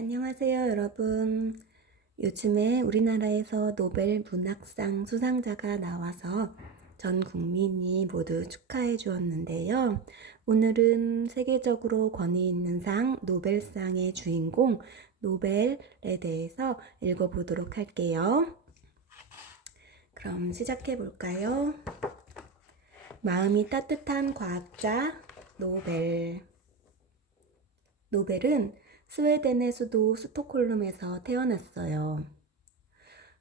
안녕하세요, 여러분. 요즘에 우리나라에서 노벨 문학상 수상자가 나와서 전 국민이 모두 축하해 주었는데요. 오늘은 세계적으로 권위 있는 상, 노벨상의 주인공, 노벨에 대해서 읽어보도록 할게요. 그럼 시작해 볼까요? 마음이 따뜻한 과학자, 노벨. 노벨은 스웨덴의 수도 스톡홀름에서 태어났어요.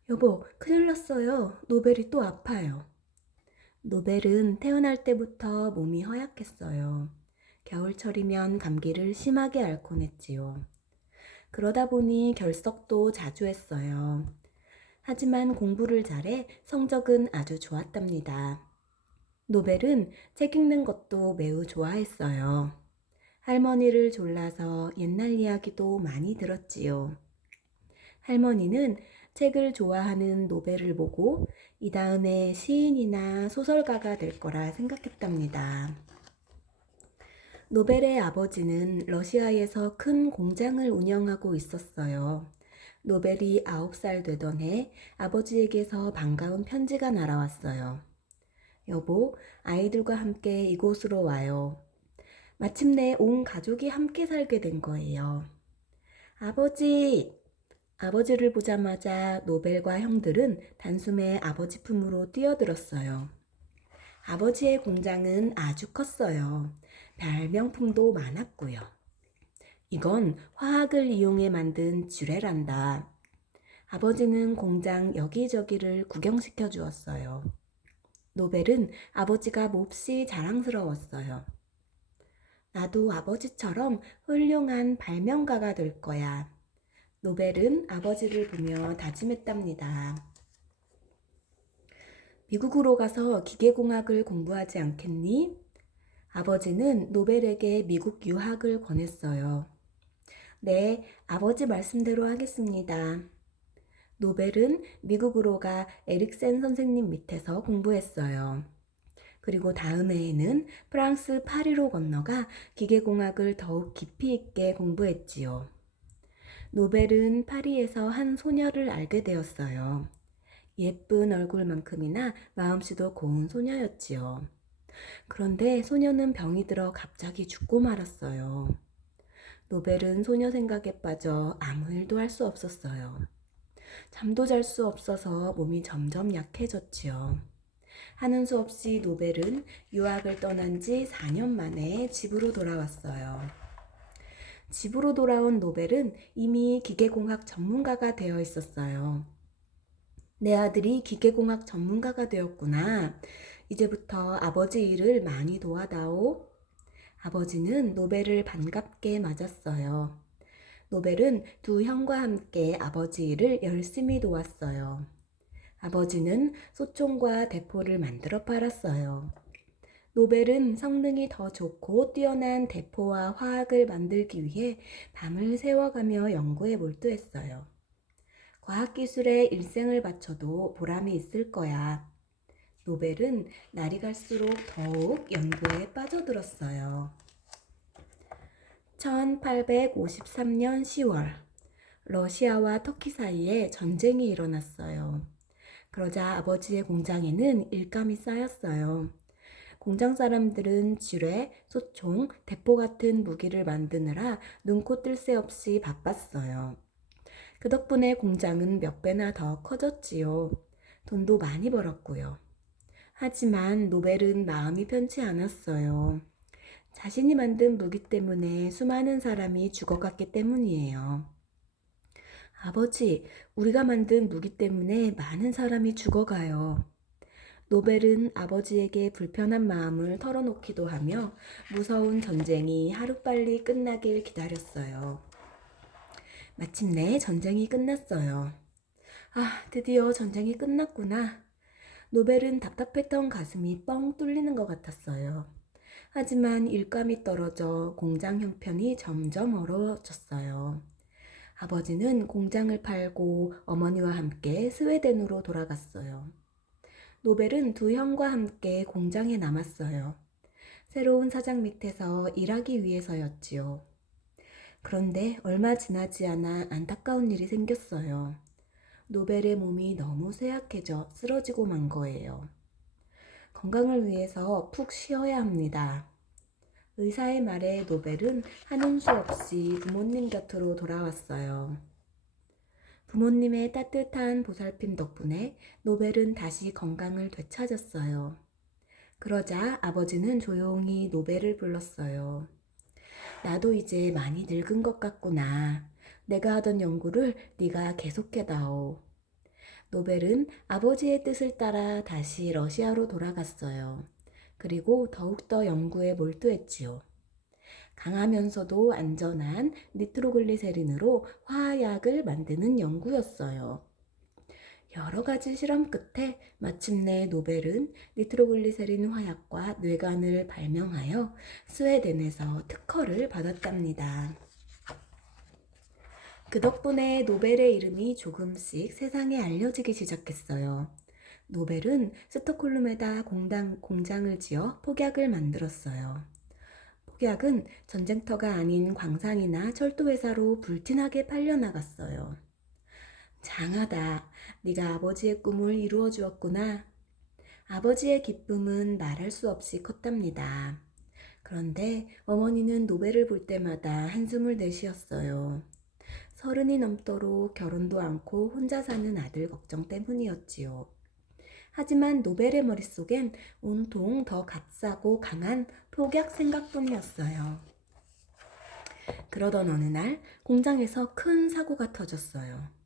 여보, 큰일 났어요. 노벨이 또 아파요. 노벨은 태어날 때부터 몸이 허약했어요. 겨울철이면 감기를 심하게 앓곤 했지요. 그러다 보니 결석도 자주 했어요. 하지만 공부를 잘해 성적은 아주 좋았답니다. 노벨은 책 읽는 것도 매우 좋아했어요. 할머니를 졸라서 옛날 이야기도 많이 들었지요. 할머니는 책을 좋아하는 노벨을 보고 이 다음에 시인이나 소설가가 될 거라 생각했답니다. 노벨의 아버지는 러시아에서 큰 공장을 운영하고 있었어요. 노벨이 9살 되던 해 아버지에게서 반가운 편지가 날아왔어요. 여보, 아이들과 함께 이곳으로 와요. 마침내 온 가족이 함께 살게 된 거예요. 아버지! 아버지를 보자마자 노벨과 형들은 단숨에 아버지 품으로 뛰어들었어요. 아버지의 공장은 아주 컸어요. 발명품도 많았고요. 이건 화학을 이용해 만든 쥐레란다. 아버지는 공장 여기저기를 구경시켜 주었어요. 노벨은 아버지가 몹시 자랑스러웠어요. 나도 아버지처럼 훌륭한 발명가가 될 거야. 노벨은 아버지를 보며 다짐했답니다. 미국으로 가서 기계공학을 공부하지 않겠니? 아버지는 노벨에게 미국 유학을 권했어요. 네, 아버지 말씀대로 하겠습니다. 노벨은 미국으로 가 에릭센 선생님 밑에서 공부했어요. 그리고 다음 해에는 프랑스 파리로 건너가 기계공학을 더욱 깊이 있게 공부했지요. 노벨은 파리에서 한 소녀를 알게 되었어요. 예쁜 얼굴만큼이나 마음씨도 고운 소녀였지요. 그런데 소녀는 병이 들어 갑자기 죽고 말았어요. 노벨은 소녀 생각에 빠져 아무 일도 할 수 없었어요. 잠도 잘 수 없어서 몸이 점점 약해졌지요. 하는 수 없이 노벨은 유학을 떠난 지 4년 만에 집으로 돌아왔어요. 집으로 돌아온 노벨은 이미 기계공학 전문가가 되어 있었어요. 내 아들이 기계공학 전문가가 되었구나. 이제부터 아버지 일을 많이 도와다오. 아버지는 노벨을 반갑게 맞았어요. 노벨은 두 형과 함께 아버지 일을 열심히 도왔어요. 아버지는 소총과 대포를 만들어 팔았어요. 노벨은 성능이 더 좋고 뛰어난 대포와 화학을 만들기 위해 밤을 새워가며 연구에 몰두했어요. 과학기술에 일생을 바쳐도 보람이 있을 거야. 노벨은 날이 갈수록 더욱 연구에 빠져들었어요. 1853년 10월, 러시아와 터키 사이에 전쟁이 일어났어요. 그러자 아버지의 공장에는 일감이 쌓였어요. 공장 사람들은 지뢰, 소총, 대포 같은 무기를 만드느라 눈코 뜰 새 없이 바빴어요. 그 덕분에 공장은 몇 배나 더 커졌지요. 돈도 많이 벌었고요. 하지만 노벨은 마음이 편치 않았어요. 자신이 만든 무기 때문에 수많은 사람이 죽어갔기 때문이에요. 아버지, 우리가 만든 무기 때문에 많은 사람이 죽어가요. 노벨은 아버지에게 불편한 마음을 털어놓기도 하며 무서운 전쟁이 하루빨리 끝나길 기다렸어요. 마침내 전쟁이 끝났어요. 아, 드디어 전쟁이 끝났구나. 노벨은 답답했던 가슴이 뻥 뚫리는 것 같았어요. 하지만 일감이 떨어져 공장 형편이 점점 어려워졌어요. 아버지는 공장을 팔고 어머니와 함께 스웨덴으로 돌아갔어요. 노벨은 두 형과 함께 공장에 남았어요. 새로운 사장 밑에서 일하기 위해서였지요. 그런데 얼마 지나지 않아 안타까운 일이 생겼어요. 노벨의 몸이 너무 쇠약해져 쓰러지고 만 거예요. 건강을 위해서 푹 쉬어야 합니다. 의사의 말에 노벨은 하는 수 없이 부모님 곁으로 돌아왔어요. 부모님의 따뜻한 보살핌 덕분에 노벨은 다시 건강을 되찾았어요. 그러자 아버지는 조용히 노벨을 불렀어요. 나도 이제 많이 늙은 것 같구나. 내가 하던 연구를 네가 계속해다오. 노벨은 아버지의 뜻을 따라 다시 러시아로 돌아갔어요. 그리고 더욱더 연구에 몰두했지요. 강하면서도 안전한 니트로글리세린으로 화학약을 만드는 연구였어요. 여러 가지 실험 끝에 마침내 노벨은 니트로글리세린 화약과 뇌관을 발명하여 스웨덴에서 특허를 받았답니다. 그 덕분에 노벨의 이름이 조금씩 세상에 알려지기 시작했어요. 노벨은 스톡홀름에다 공장을 지어 폭약을 만들었어요. 폭약은 전쟁터가 아닌 광산이나 철도회사로 불티나게 팔려나갔어요. 장하다. 네가 아버지의 꿈을 이루어 주었구나. 아버지의 기쁨은 말할 수 없이 컸답니다. 그런데 어머니는 노벨을 볼 때마다 한숨을 내쉬었어요. 30이 넘도록 결혼도 않고 혼자 사는 아들 걱정 때문이었지요. 하지만 노벨의 머릿속엔 온통 더 값싸고 강한 폭약 생각뿐이었어요. 그러던 어느 날 공장에서 큰 사고가 터졌어요.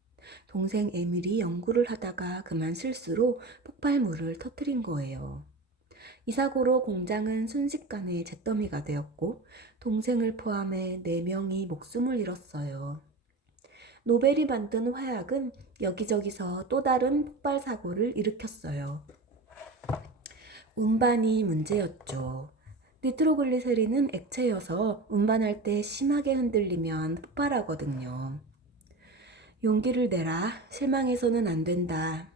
동생 에밀이 연구를 하다가 그만 실수로 폭발물을 터뜨린 거예요. 이 사고로 공장은 순식간에 잿더미가 되었고 동생을 포함해 4명이 목숨을 잃었어요. 노벨이 만든 화약은 여기저기서 또 다른 폭발 사고를 일으켰어요. 운반이 문제였죠. 니트로글리세린은 액체여서 운반할 때 심하게 흔들리면 폭발하거든요. 용기를 내라. 실망해서는 안 된다.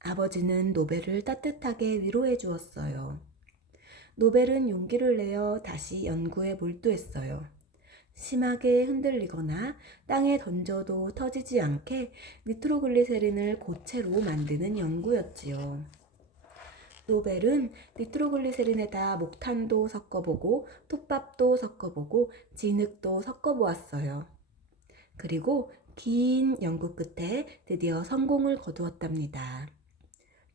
아버지는 노벨을 따뜻하게 위로해 주었어요. 노벨은 용기를 내어 다시 연구에 몰두했어요. 심하게 흔들리거나 땅에 던져도 터지지 않게 니트로글리세린을 고체로 만드는 연구였지요. 노벨은 니트로글리세린에다 목탄도 섞어보고 톱밥도 섞어보고 진흙도 섞어보았어요. 그리고 긴 연구 끝에 드디어 성공을 거두었답니다.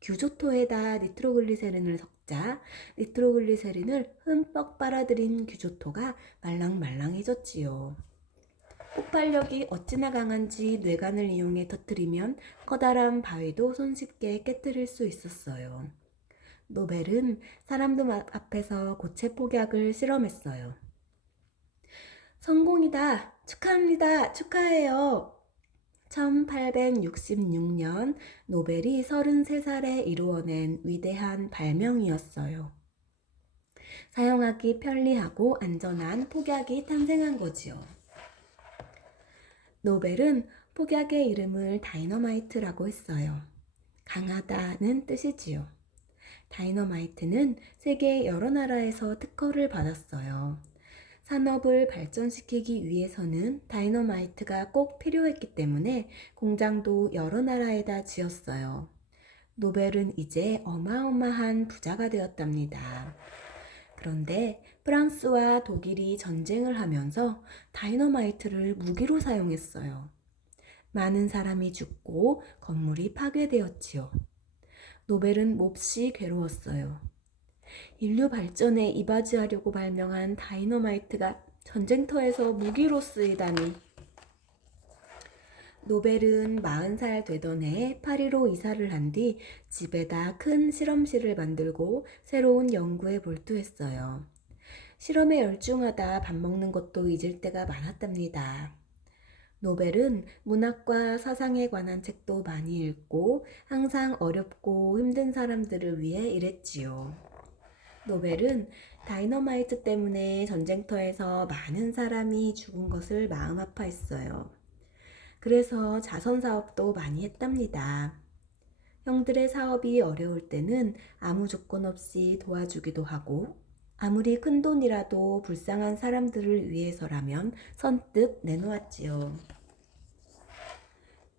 규조토에다 니트로글리세린을 섞자 니트로글리세린을 흠뻑 빨아들인 규조토가 말랑말랑해졌지요. 폭발력이 어찌나 강한지 뇌관을 이용해 터뜨리면 커다란 바위도 손쉽게 깨뜨릴 수 있었어요. 노벨은 사람들 앞에서 고체 폭약을 실험했어요. 성공이다! 축하합니다! 축하해요! 1866년 노벨이 33살에 이루어낸 위대한 발명이었어요. 사용하기 편리하고 안전한 폭약이 탄생한 거지요. 노벨은 폭약의 이름을 다이너마이트라고 했어요. 강하다는 뜻이지요. 다이너마이트는 세계 여러 나라에서 특허를 받았어요. 산업을 발전시키기 위해서는 다이너마이트가 꼭 필요했기 때문에 공장도 여러 나라에다 지었어요. 노벨은 이제 어마어마한 부자가 되었답니다. 그런데 프랑스와 독일이 전쟁을 하면서 다이너마이트를 무기로 사용했어요. 많은 사람이 죽고 건물이 파괴되었지요. 노벨은 몹시 괴로웠어요. 인류 발전에 이바지하려고 발명한 다이너마이트가 전쟁터에서 무기로 쓰이다니. 노벨은 40살 되던 해 파리로 이사를 한 뒤 집에다 큰 실험실을 만들고 새로운 연구에 몰두했어요. 실험에 열중하다 밥 먹는 것도 잊을 때가 많았답니다. 노벨은 문학과 사상에 관한 책도 많이 읽고 항상 어렵고 힘든 사람들을 위해 일했지요. 노벨은 다이너마이트 때문에 전쟁터에서 많은 사람이 죽은 것을 마음 아파했어요. 그래서 자선 사업도 많이 했답니다. 형들의 사업이 어려울 때는 아무 조건 없이 도와주기도 하고 아무리 큰 돈이라도 불쌍한 사람들을 위해서라면 선뜻 내놓았지요.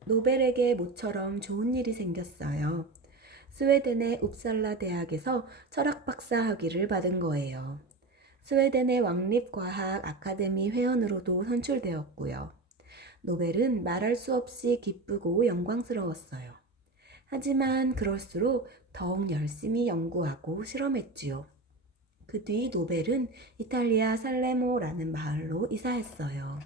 노벨에게 모처럼 좋은 일이 생겼어요. 스웨덴의 웁살라 대학에서 철학 박사 학위를 받은 거예요. 스웨덴의 왕립과학 아카데미 회원으로도 선출되었고요. 노벨은 말할 수 없이 기쁘고 영광스러웠어요. 하지만 그럴수록 더욱 열심히 연구하고 실험했지요. 그 뒤 노벨은 이탈리아 살레모라는 마을로 이사했어요.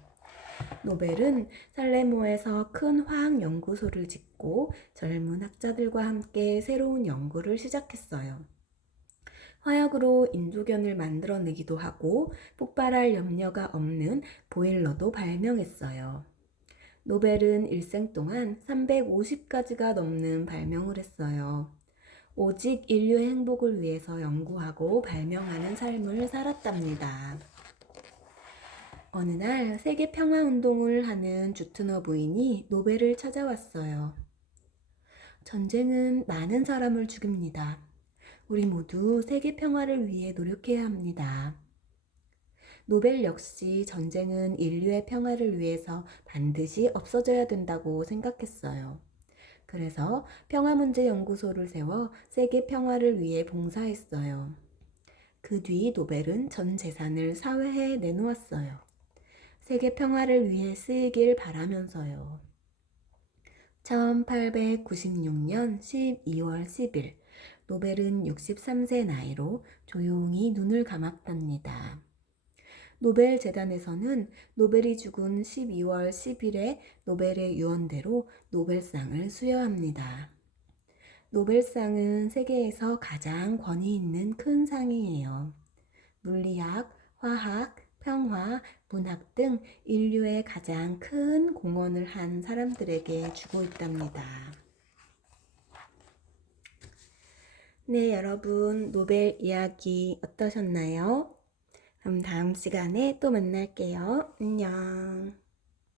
노벨은 살레모에서 큰 화학 연구소를 짓고 젊은 학자들과 함께 새로운 연구를 시작했어요. 화약으로 인조견을 만들어내기도 하고 폭발할 염려가 없는 보일러도 발명했어요. 노벨은 일생 동안 350가지가 넘는 발명을 했어요. 오직 인류의 행복을 위해서 연구하고 발명하는 삶을 살았답니다. 어느 날 세계 평화 운동을 하는 주트너 부인이 노벨을 찾아왔어요. 전쟁은 많은 사람을 죽입니다. 우리 모두 세계 평화를 위해 노력해야 합니다. 노벨 역시 전쟁은 인류의 평화를 위해서 반드시 없어져야 된다고 생각했어요. 그래서 평화문제연구소를 세워 세계 평화를 위해 봉사했어요. 그 뒤 노벨은 전 재산을 사회에 내놓았어요. 세계 평화를 위해 쓰이길 바라면서요. 1896년 12월 10일 노벨은 63세 나이로 조용히 눈을 감았답니다. 노벨 재단에서는 노벨이 죽은 12월 10일에 노벨의 유언대로 노벨상을 수여합니다. 노벨상은 세계에서 가장 권위 있는 큰 상이에요. 물리학, 화학, 평화, 문학 등 인류에 가장 큰 공헌을 한 사람들에게 주고 있답니다. 네, 여러분, 노벨 이야기 어떠셨나요? 그럼 다음 시간에 또 만날게요. 안녕.